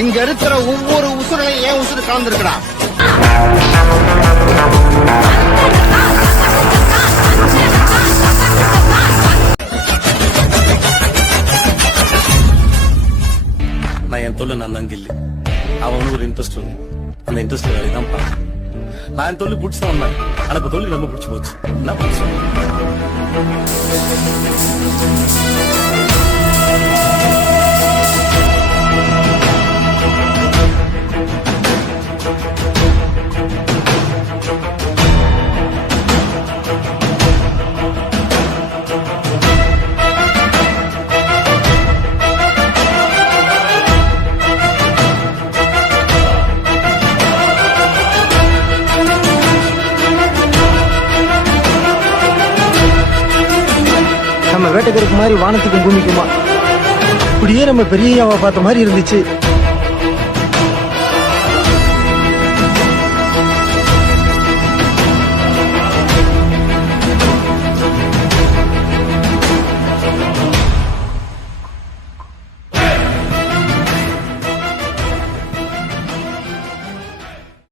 இங்க இருக்கிற ஒவ்வொரு உசுரையும் ஏன் உசுறு கலந்துருக்கா? நான் என் தொழில் நான் தான் கில்லி. அவன் ஒரு இன்ட்ரெஸ்ட் அந்த இன்ட்ரெஸ்ட் வேலை தான் பார்க்க. நான் என் தொழில் பிடிச்சா வந்தேன். ஆனா இப்ப தொழில் ரொம்ப பிடிச்சி போச்சு. என்ன பிடிச்சோம் நம்ம வேட்டைக்கருக்கு மாதிரி வானத்துக்கும் பூமிக்குமா இப்படியே நம்ம பெரிய பார்த்த மாதிரி இருந்துச்சு.